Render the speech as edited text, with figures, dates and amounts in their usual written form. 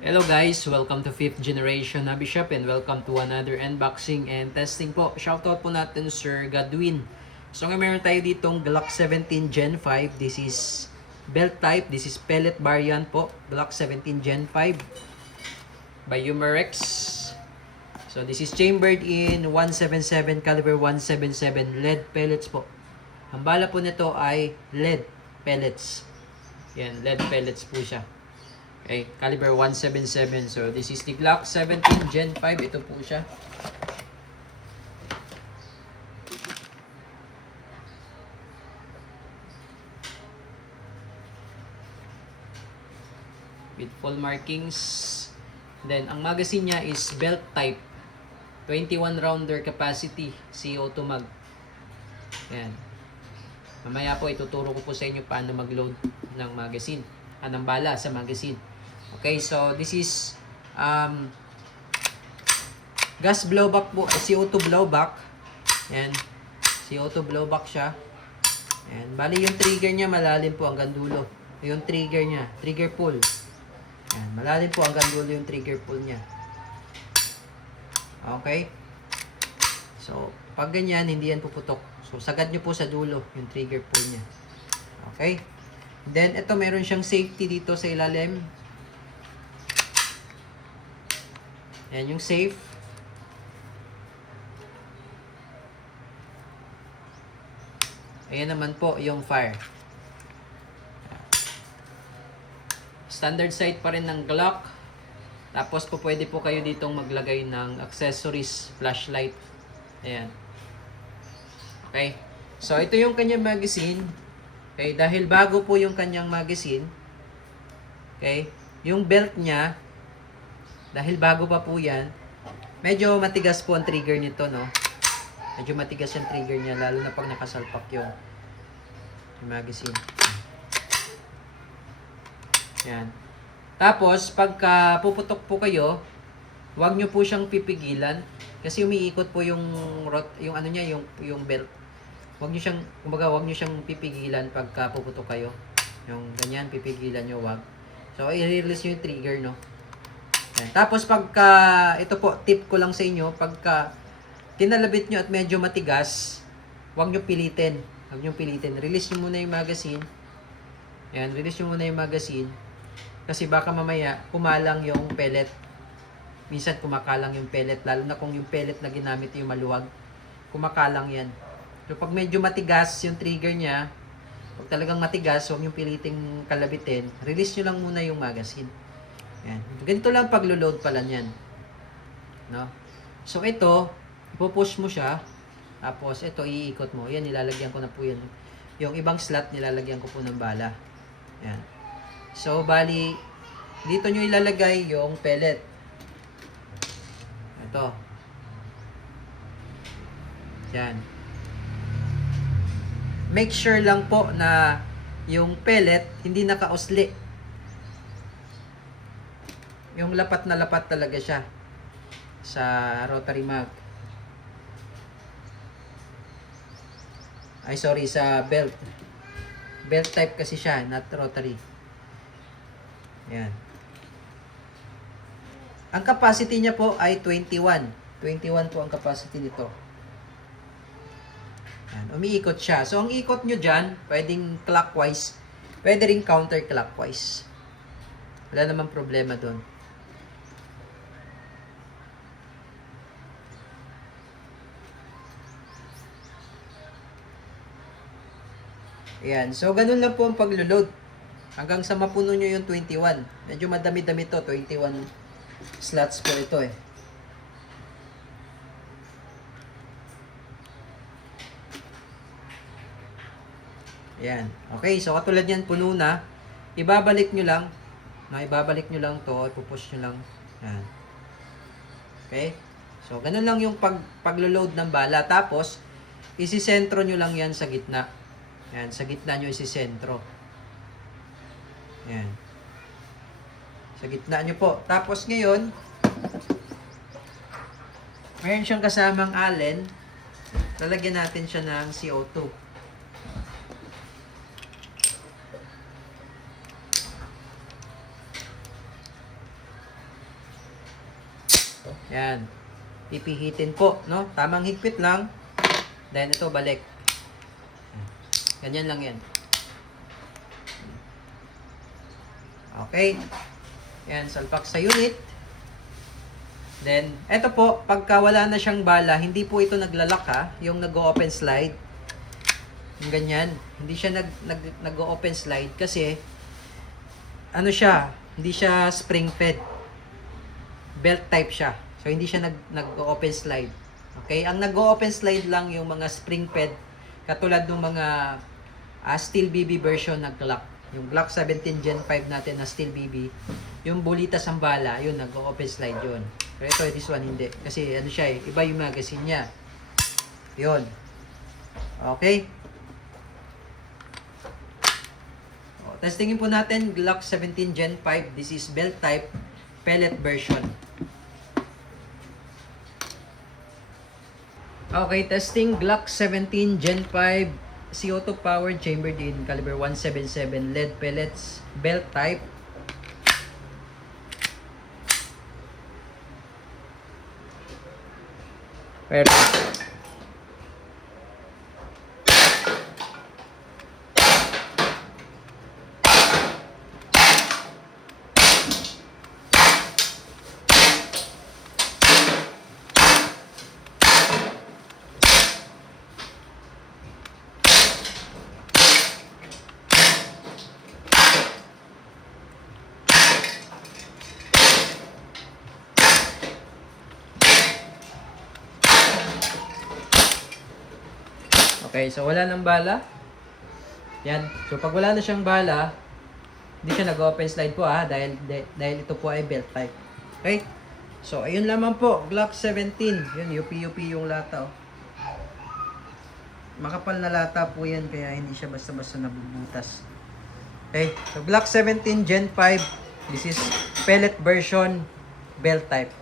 Hello guys, welcome to 5th generation Hobby Shop and welcome to another unboxing and testing po. Shoutout po natin Sir Godwin. So ngayon meron tayo ditong Glock 17 Gen 5. This is belt type, this is pellet variant po. Glock 17 Gen 5 by Umarex. So this is chambered in 177 caliber 177 lead pellets po. Ang bala po nito ay lead pellets. Yan, lead pellets po siya. Okay, caliber 177. So, this is the Glock 17 Gen 5. Ito po siya. With full markings. Then, ang magazine niya is belt type. 21 rounder capacity. CO2 mag. Yan. Mamaya po, ituturo ko po sa inyo paano mag-load ng magazine. Ng bala sa magazine. Okay, so this is gas blowback po, CO2 blowback. Yan, CO2 blowback siya. Yan, bali yung trigger niya malalim po hanggang dulo. Yung trigger niya, trigger pull. Yan, malalim po hanggang dulo yung trigger pull niya. Okay? So, pag ganyan, hindi yan puputok. So, sagad nyo po sa dulo yung trigger pull niya. Okay? Then, ito meron siyang safety dito sa ilalim. Yan yung safe. Ayan naman po yung fire. Standard sight pa rin ng Glock. Tapos po pwede po kayo ditong maglagay ng accessories, flashlight. Ayan. Okay. So, ito yung kanyang magazine. Okay, dahil bago po yung kanyang magazine. Okay, yung belt niya, dahil bago pa po yan, medyo matigas po ang trigger nito, no? Medyo matigas yung trigger niya, lalo na pag nakasalpak yung magazine. Yan. Tapos, pagka puputok po kayo, huwag nyo po siyang pipigilan kasi umiikot po yung ano niya, yung belt. Huwag nyo siyang, kumbaga, huwag nyo siyang pipigilan pagka puputok kayo. Yung ganyan, pipigilan nyo, wag. So, i-release nyo yung trigger, no? Yan. Tapos, pagka, ito po, tip ko lang sa inyo, pagka kinalabit nyo at medyo matigas, huwag nyo pilitin. Huwag nyo pilitin. Release nyo muna yung magazine. Yan, release nyo muna yung magazine. Kasi baka mamaya, kumalang yung pellet. Minsan, kumakalang yung pellet. Lalo na kung yung pellet na ginamit yung maluwag. Kumakalang yan. So, pag medyo matigas yung trigger niya, pag talagang matigas, huwag nyo piliting kalabitin, release nyo lang muna yung magazine. Yan. Ganito lang paglo-load pala niyan. No? So, ito, ipupush mo siya. Tapos, ito, iikot mo. Yan, nilalagyan ko na po yan. Yung ibang slot, nilalagyan ko po ng bala. Yan. So, bali, dito nyo ilalagay yung pellet. Ito. Yan. Make sure lang po na yung pellet hindi nakausli. Yung lapat na lapat talaga siya sa rotary mag. Ay, sorry, sa belt. Belt type kasi siya, not rotary. Yan. Ang capacity niya po ay 21. 21 po ang capacity nito. Yan, umiikot siya. So, ang ikot nyo dyan, pwedeng clockwise, pwede rin counterclockwise. Wala namang problema doon. Ayan. So, ganun lang po ang paglo-load. Hanggang sa mapuno nyo yung 21. Medyo madami-dami to. 21 slots po ito eh. Ayan. Okay, so katulad yan, puno na. Ibabalik nyo lang. Ibabalik nyo lang to. Ipupush nyo lang. Ayan. Okay? So, ganun lang yung paglo-load ng bala. Tapos, isisentro nyo lang yan sa gitna. Ayan, sa gitna nyo isisentro. Ayan. Sa gitna nyo po. Tapos ngayon, mayroon siyang kasamang allen. Lalagyan natin siya ng CO2. Yan. Pipihitin po, no? Tamang higpit lang. Then ito, balik. Ganyan lang yan. Okay. Yan, salpak sa unit. Then, eto po, pagka wala na siyang bala, hindi po ito naglalak ha. Yung nag-open slide. Yung ganyan. Hindi siya nag-open slide kasi, ano siya, hindi siya spring fed. Belt type siya. So, hindi siya nag-open slide. Okay? Ang nag-open slide lang yung mga spring fed, katulad ng mga steel BB version na Glock. Yung Glock 17 Gen 5 natin na steel BB, yung bulitas ang bala, yun, nag-open slide yun. Pero ito, this one, hindi. Kasi ano siya eh, iba yung magazine niya. Yun. Okay? O, testingin po natin, Glock 17 Gen 5. This is belt type, pellet version. Okay, testing Glock 17 Gen 5 CO2 powered chambered in caliber 177 lead pellets, belt type. Perfect. Okay, so wala nang bala. Yan. So pag wala na siyang bala, hindi siya nag-open slide po dahil ito po ay belt type. Okay? So ayun lamang po, Glock 17. Yun, UP yung lata Makapal na lata po yan kaya hindi siya basta-basta nabubutas. Okay? So Glock 17 Gen 5. This is pellet version belt type.